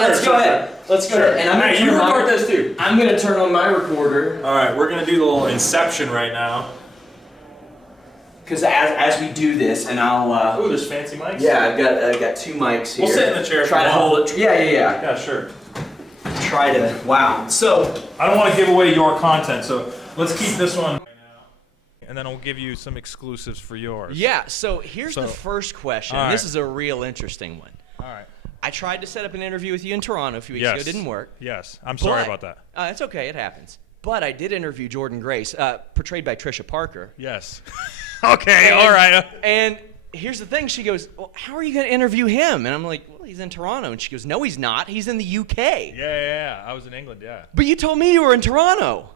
let's go ahead. Let's go ahead. And I'm gonna you record this too. I'm gonna turn on my recorder. All right, we're gonna do the little inception right now. Because as we do this, and I'll. Ooh, there's fancy mics. Yeah, I've got 2 mics here. We'll sit in the chair. Try to hold it. Yeah. Yeah, sure. Try to. Wow. So. I don't want to give away your content, so let's keep this one. And then I'll give you some exclusives for yours. Yeah. So here's the first question. All right. This is a real interesting one. All right. I tried to set up an interview with you in Toronto a few weeks ago. It didn't work. Yes. I'm sorry about that. It's okay. It happens. But I did interview Jordan Grace, portrayed by Trisha Parker. Yes. Okay. All right. And here's the thing. She goes, well, how are you going to interview him? And I'm like, well, he's in Toronto. And she goes, no, he's not. He's in the UK. Yeah. I was in England, yeah. But you told me you were in Toronto.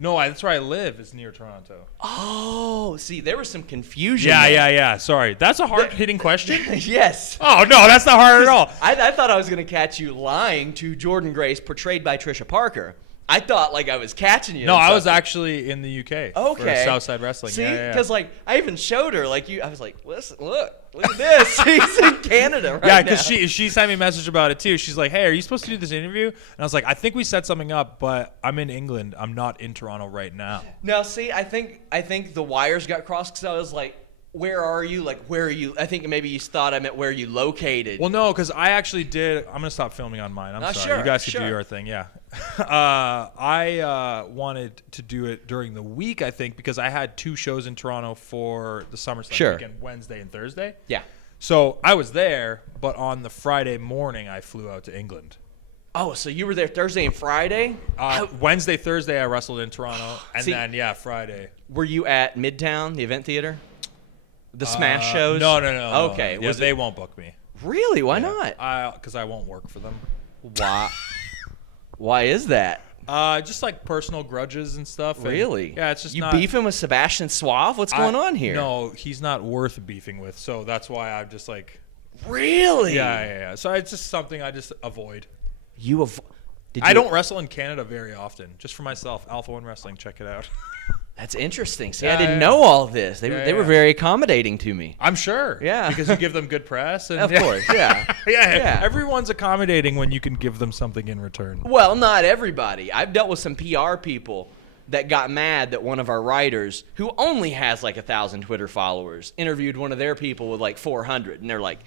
No, that's where I live. It's near Toronto. Oh, see, there was some confusion. Yeah. Sorry. That's a hard-hitting question? Yes. Oh, no, that's not hard at all. I thought I was going to catch you lying to Jordan Grace, portrayed by Trisha Parker. I thought like I was catching you. No, I was actually in the UK. Okay. For Southside Wrestling. See, yeah. because like I even showed her like you. I was like, listen, look at this. He's in Canada right now. Yeah, because she sent me a message about it too. She's like, hey, are you supposed to do this interview? And I was like, I think we set something up, but I'm in England. I'm not in Toronto right now. Now, see, I think the wires got crossed because I was like, where are you? Like, where are you? I think maybe you thought I meant where are you located. Well, no, because I actually did. I'm gonna stop filming on mine. I'm sorry. Sure, you guys can sure. do your thing. Yeah. I wanted to do it during the week, I think, because I had 2 shows in Toronto for the SummerSlam weekend, Wednesday and Thursday. Yeah. So I was there, but on the Friday morning, I flew out to England. Oh, so you were there Thursday and Friday? Wednesday, Thursday, I wrestled in Toronto, and then Friday. Were you at Midtown, the event theater? The Smash shows? No. Okay. No. They won't book me. Really? Why not? Because I won't work for them. Why? Why is that? Just like personal grudges and stuff. Really? Yeah, it's just you not... beefing with Sebastian Suave? What's going on here? No, he's not worth beefing with, so that's why I'm just like... Really? Yeah. So it's just something I just avoid. I don't wrestle in Canada very often. Just for myself. Alpha One Wrestling, check it out. That's interesting. See, I didn't know all this. They were very accommodating to me. I'm sure. Yeah. Because you give them good press. And, of course, yeah. Yeah. Everyone's accommodating when you can give them something in return. Well, not everybody. I've dealt with some PR people that got mad that one of our writers, who only has like 1,000 Twitter followers, interviewed one of their people with like 400. And they're like,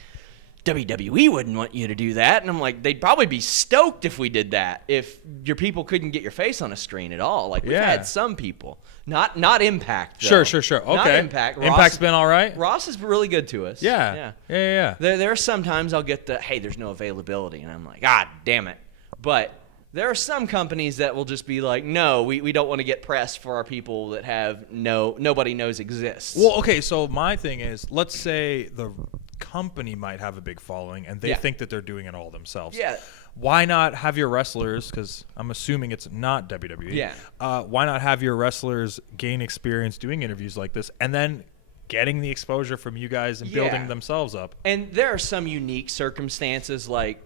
WWE wouldn't want you to do that. And I'm like, they'd probably be stoked if we did that, if your people couldn't get your face on a screen at all. Like, we've had some people. Not Impact, though. Sure. Okay. Not Impact. Impact's been all right? Ross is really good to us. Yeah. There are sometimes I'll get hey, there's no availability. And I'm like, damn it. But there are some companies that will just be like, no, we don't want to get press for our people that have nobody knows exists. Well, okay, so my thing is, let's say the company might have a big following and they think that they're doing it all themselves. Yeah. Why not have your wrestlers, because I'm assuming it's not WWE. Yeah. Why not have your wrestlers gain experience doing interviews like this and then getting the exposure from you guys and building themselves up? And there are some unique circumstances like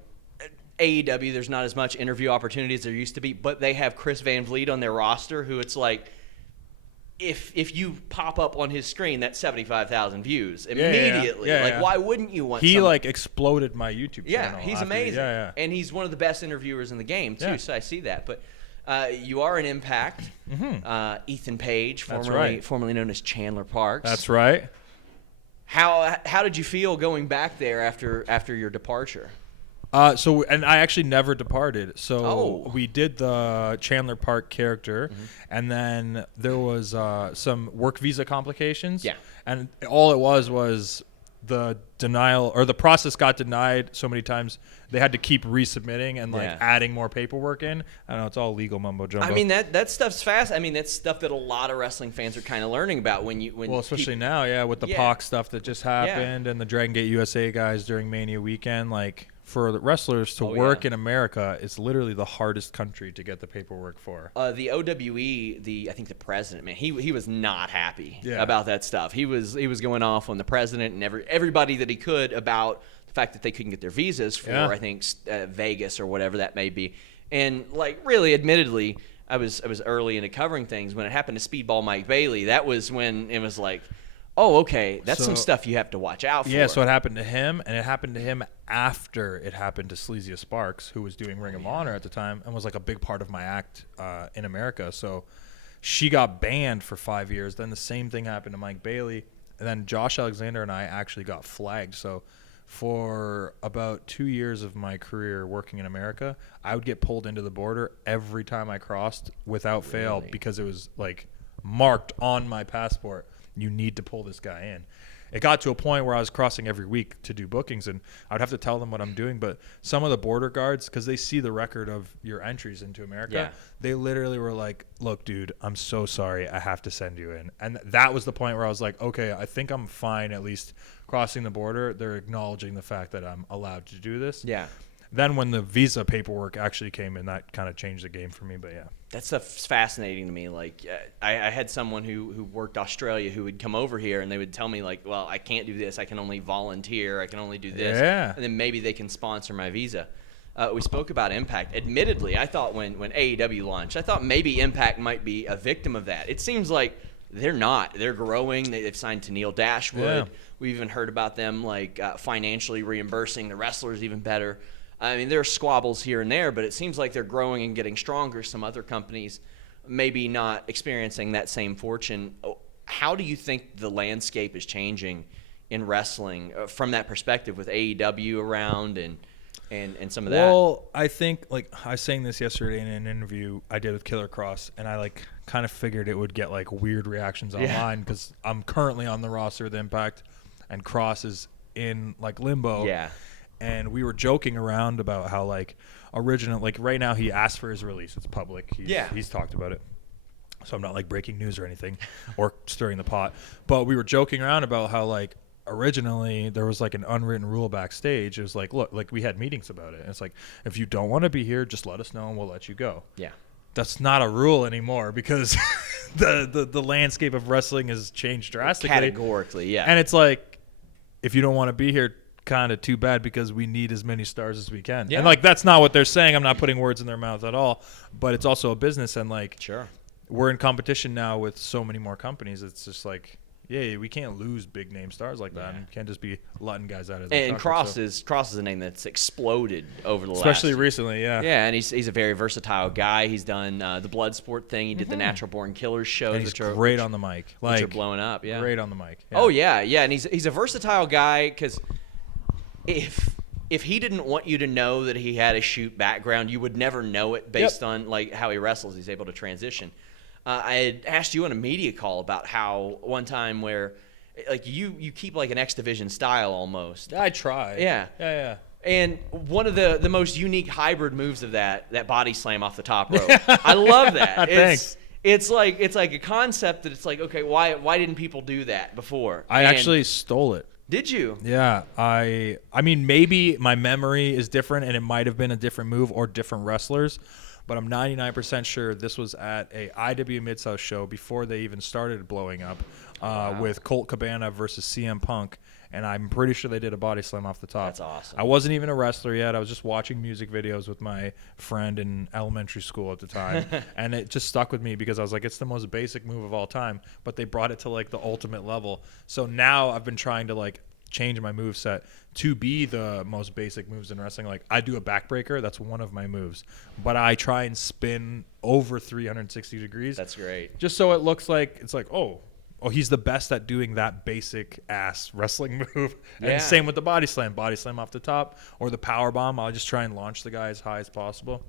AEW, there's not as much interview opportunity as there used to be, but they have Chris Van Vliet on their roster who it's like, if you pop up on his screen, that's 75,000 views immediately. Why wouldn't you want? He exploded my YouTube channel. Yeah, he's amazing. Yeah. And he's one of the best interviewers in the game too. Yeah. So I see that. But you are an Impact. Mm-hmm. Ethan Page, formerly known as Chandler Parks. That's right. How did you feel going back there after your departure? And I actually never departed. So we did the Chandler Park character, and then there was some work visa complications. Yeah. And all it was the denial, or the process got denied so many times they had to keep resubmitting and adding more paperwork in. I don't know, it's all legal mumbo jumbo. I mean, that stuff's fast. I mean, that's stuff that a lot of wrestling fans are kind of learning about especially now, with the POC stuff that just happened and the Dragon Gate USA guys during Mania weekend, for the wrestlers to work in America, it's literally the hardest country to get the paperwork for. The OWE, I think the president, man, he was not happy about that stuff. He was going off on the president and everybody that he could about the fact that they couldn't get their visas for I think Vegas or whatever that may be. And really, admittedly, I was early into covering things when it happened to Speedball Mike Bailey. That was when it was like, Oh, okay. That's some stuff you have to watch out for. Yeah, so it happened to him, and it happened to him after it happened to Sleazia Sparks, who was doing Ring of Honor at the time and was like a big part of my act in America. So she got banned for 5 years. Then the same thing happened to Mike Bailey. And then Josh Alexander and I actually got flagged. So for about 2 years of my career working in America, I would get pulled into the border every time I crossed without fail because it was like marked on my passport. You need to pull this guy in. It got to a point where I was crossing every week to do bookings, and I'd have to tell them what I'm doing. But some of the border guards, because they see the record of your entries into America, they literally were like, look, dude, I'm so sorry. I have to send you in. And that was the point where I was like, okay, I think I'm fine at least crossing the border. They're acknowledging the fact that I'm allowed to do this. Yeah. Then when the visa paperwork actually came in, that kind of changed the game for me. But yeah, that stuff's fascinating to me. Like I had someone who worked Australia who would come over here and they would tell me like, well, I can't do this. I can only volunteer. I can only do this. Yeah. And then maybe they can sponsor my visa. We spoke about Impact. Admittedly, I thought when AEW launched, I thought maybe Impact might be a victim of that. It seems like they're not. They're growing. They've signed to Neil Dashwood. Yeah. We've even heard about them like financially reimbursing the wrestlers even better. I mean, there are squabbles here and there, but it seems like they're growing and getting stronger. Some other companies maybe not experiencing that same fortune. How do you think the landscape is changing in wrestling from that perspective with AEW around and some of that? Well, I think, like, I was saying this yesterday in an interview I did with Killer Cross, and I, like, kind of figured it would get, like, weird reactions online because I'm currently on the roster with Impact, and Cross is in, like, limbo. Yeah. And we were joking around about how, like, like, right now he asked for his release. It's public. He's talked about it. So I'm not, like, breaking news or anything or stirring the pot. But we were joking around about how, like, originally there was, like, an unwritten rule backstage. It was like, look, like, we had meetings about it. And it's like, if you don't want to be here, just let us know and we'll let you go. Yeah. That's not a rule anymore because the landscape of wrestling has changed drastically. Categorically, yeah. And it's like, if you don't want to be here, kind of too bad because we need as many stars as we can. Yeah. And, like, that's not what they're saying. I'm not putting words in their mouth at all. But it's also a business, and, like, sure, we're in competition now with so many more companies. It's just like, yeah, we can't lose big name stars like that. And we can't just be letting guys out of the And Cross is a name that's exploded over the especially recently, yeah. Yeah, and he's a very versatile guy. He's done the Bloodsport thing. He did the Natural Born Killers shows, and he's great on the mic. Which are blowing up, yeah. Great on the mic. Yeah. Oh, yeah, and he's a versatile guy because if he didn't want you to know that he had a shoot background, you would never know it based on like how he wrestles. He's able to transition. I had asked you on a media call about how one time where like you keep like an X Division style almost. I try. Yeah. And one of the most unique hybrid moves of that body slam off the top rope. I love that. Thanks. It's like a concept that it's like, okay, why didn't people do that before? I actually stole it. Did you? Yeah, I mean, maybe my memory is different and it might have been a different move or different wrestlers, but I'm 99% sure this was at a IW Mid-South show before they even started blowing up with Colt Cabana versus CM Punk, and I'm pretty sure they did a body slam off the top. That's awesome. I wasn't even a wrestler yet. I was just watching music videos with my friend in elementary school at the time, and it just stuck with me because I was like, it's the most basic move of all time, but they brought it to like the ultimate level. So now I've been trying to like change my move set to be the most basic moves in wrestling. Like I do a backbreaker, that's one of my moves, but I try and spin over 360 degrees. That's great. Just so it looks like it's like, oh, he's the best at doing that basic ass wrestling move. And same with the body slam off the top or the power bomb. I'll just try and launch the guy as high as possible.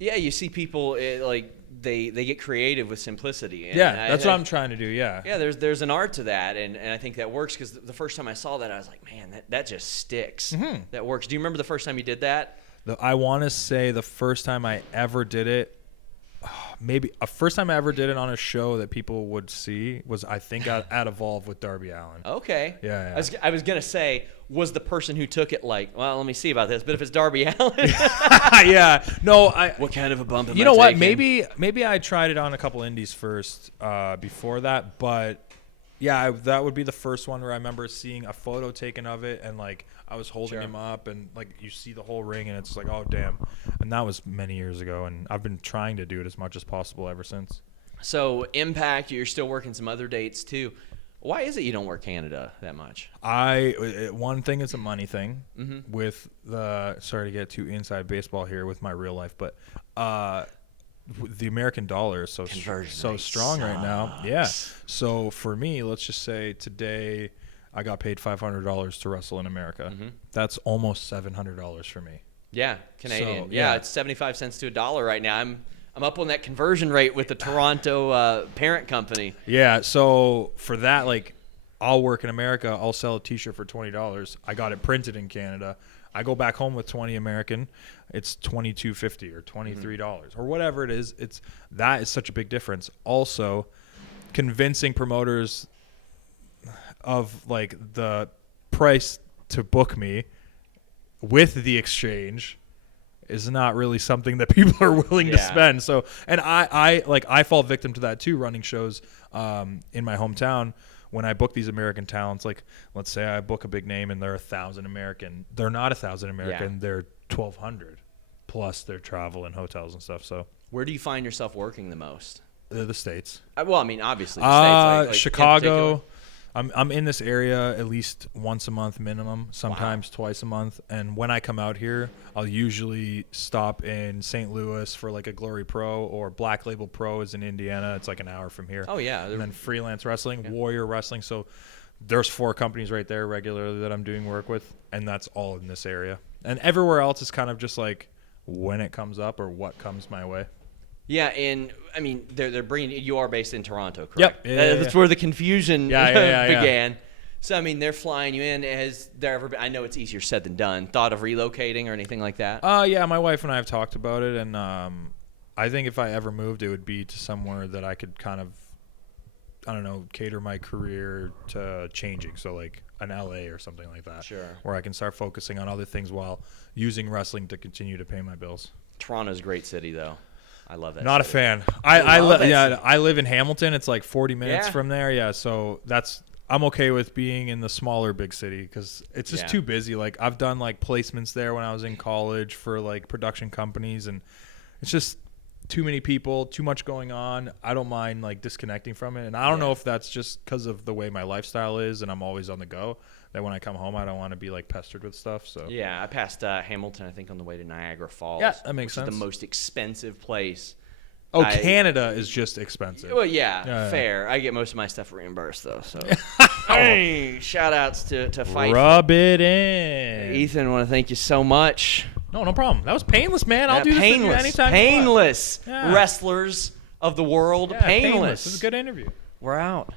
Yeah, you see people like they get creative with simplicity. And that's what I'm trying to do. Yeah. Yeah, there's an art to that, and I think that works because the first time I saw that, I was like, man, that just sticks. Mm-hmm. That works. Do you remember the first time you did that? I want to say the first time I ever did it. Maybe a first time I ever did it on a show that people would see was, I think, at Evolve with Darby Allin. Okay. Yeah. I was going to say, was the person who took it like, well, let me see about this, but if it's Darby Allin. Yeah. No, what kind of a bump am I You know what? taking? Maybe I tried it on a couple indies first before that, but yeah, that would be the first one where I remember seeing a photo taken of it and like I was holding him up and like you see the whole ring and it's like, oh damn. And that was many years ago and I've been trying to do it as much as possible ever since. So Impact, you're still working some other dates too. Why is it you don't work Canada that much? One thing is a money thing with sorry to get too inside baseball here with my real life, but the American dollar is so strong right now. Yeah. So for me, let's just say today I got paid $500 to wrestle in America. That's almost $700 for me. Yeah, Canadian. So, yeah, it's 75 cents to $1 right now. I'm up on that conversion rate with the Toronto parent company. Yeah, so for that, like, I'll work in America. I'll sell a T-shirt for $20. I got it printed in Canada. I go back home with 20 American. It's $22.50 or $23 or whatever it is. That is such a big difference. Also, convincing promoters of like the price to book me with the exchange is not really something that people are willing to spend. So, and I fall victim to that too, running shows in my hometown. When I book these American talents, like let's say I book a big name and they're 1,000 American. They're not 1,000 American. They're 1,200 plus their travel and hotels and stuff. So where do you find yourself working the most? The States. Well, I mean, obviously the States. Like Chicago. I'm in this area at least once a month minimum, sometimes twice a month. And when I come out here, I'll usually stop in St. Louis for like a Glory Pro, or Black Label Pro is in Indiana. It's like an hour from here. Oh, yeah. And then Freelance Wrestling, Warrior Wrestling. So there's 4 companies right there regularly that I'm doing work with, and that's all in this area. And everywhere else is kind of just like when it comes up or what comes my way. Yeah, and I mean, they're bringing. You are based in Toronto, correct? Yep. That's where the confusion began. Yeah. So I mean, they're flying you in. Has there ever been? I know it's easier said than done. Thought of relocating or anything like that? Yeah, my wife and I have talked about it, and I think if I ever moved, it would be to somewhere that I could kind of, I don't know, cater my career to changing. So like an LA or something like that. Sure. Where I can start focusing on other things while using wrestling to continue to pay my bills. Toronto's a great city, though. I love that. Not city. a fan. I live in Hamilton. It's like 40 minutes from there. Yeah, so I'm okay with being in the smaller big city because it's just too busy. Like I've done like placements there when I was in college for like production companies, and it's just too many people, too much going on. I don't mind like disconnecting from it, and I don't know if that's just because of the way my lifestyle is, and I'm always on the go. That when I come home, I don't want to be like pestered with stuff. So yeah, I passed Hamilton, I think, on the way to Niagara Falls. Yeah, that makes sense. Is the most expensive place. Oh, Canada is just expensive. Well, fair. I get most of my stuff reimbursed though. So hey, shout outs to Fight. Rub it in. Ethan, I want to thank you so much. No problem. That was painless, man. I'll do this with you anytime. Painless. Wrestlers of the world. Painless. It was a good interview. We're out.